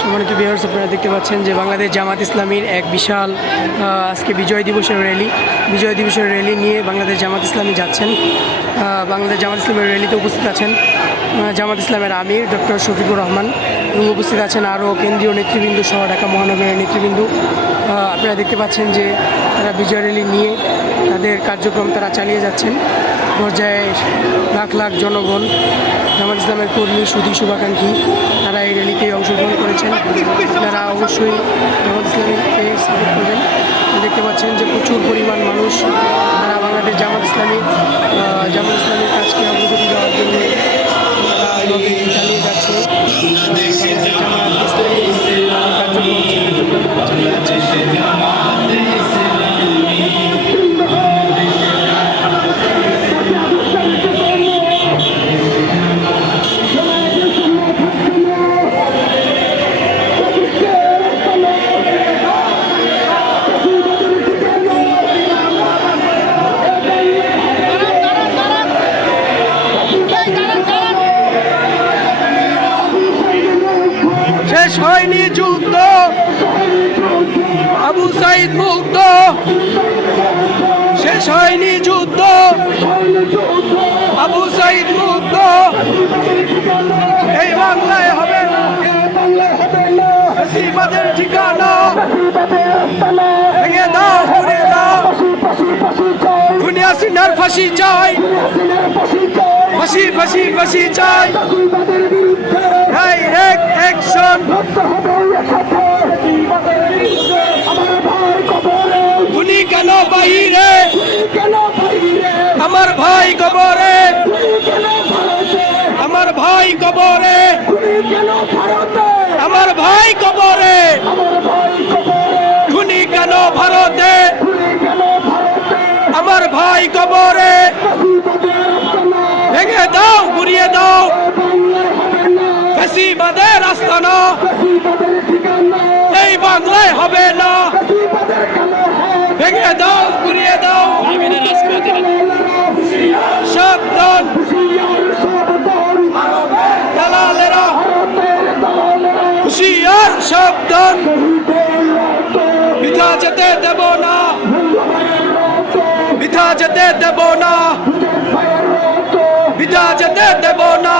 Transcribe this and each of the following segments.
সম্মানিত বিহার্স আপনারা দেখতে পাচ্ছেন যে বাংলাদেশ জামাত ইসলামীর এক বিশাল আজকে বিজয় দিবসের র্যালি বিজয় দিবসের র্যালি নিয়ে বাংলাদেশ জামাত ইসলামী যাচ্ছেন। বাংলাদেশ জামাত ইসলামের র্যালিতে উপস্থিত আছেন জামাত ইসলামের আমির ডক্টর শফিকুর রহমান এবং উপস্থিত আছেন আরও কেন্দ্রীয় নেতৃবৃন্দ সহ ঢাকা মহানগরের নেতৃবৃন্দ। আপনারা দেখতে পাচ্ছেন যে তারা বিজয় র্যালি নিয়ে তাদের কার্যক্রম তারা চালিয়ে যাচ্ছেন। পর্যায়ে লাখ লাখ জনগণ, জামাত ইসলামের কর্মী সুদী শুভাকাঙ্ক্ষী, তারা এই র্যালিতে অংশগ্রহণ করেছেন তারা অবশ্যই জামাত ইসলামীকে সাপোর্ট করবেন। দেখতে পাচ্ছেন যে প্রচুর পরিমাণ মানুষ তারা বাংলাদেশ জামাত শেষ হয়নি যুদ্ধ। আবু সাইদ মুক্ত শেষ হয়নি যুদ্ধ। আবু সাইদ মুক্ত এই বাংলায় হবে। মুসিবাদের ঠিকানা। ভেঙে দাও ঘুরে দাও। ফাঁসি চাই। ফাঁসি ফাঁসি ফাঁসি চাই। গুলি কেন বাহিরে? আমার ভাই কবরে। আমার ভাই কবরে। আমার ভাই কবরে। খুনি কেন ভারতে? আমার ভাই কবরে। ভেঙে দাও ঘুরিয়ে দাও। এই বাংলায় হবে না। ভেঙে দাও ঘুরিয়ে দাও। সাবধান দালালেরা। হুশিয়ার সাবধান বিধা যেতে দেব না। বিধা যেতে দেব না। বিধা যেতে দেব না।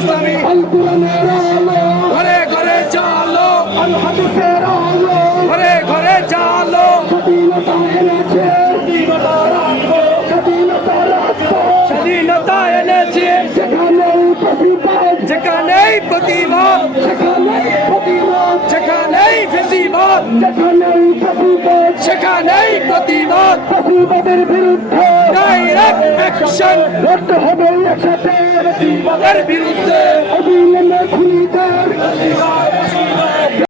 ইসলামী। ঘরে ঘরে চালো। ঘরে ঘরে চালো। স্বাধীনতা এনেছে। যেখানেই প্রতিবাদ। যেখানেই ফেসিবাদ। সেখানেই প্রতিবাদ। বিরুদ্ধে ডাইরেক্ট অ্যাকশন লড়তে হবে একসাথে। এর বিরুদ্ধে। অবিলম্বে খুনিদের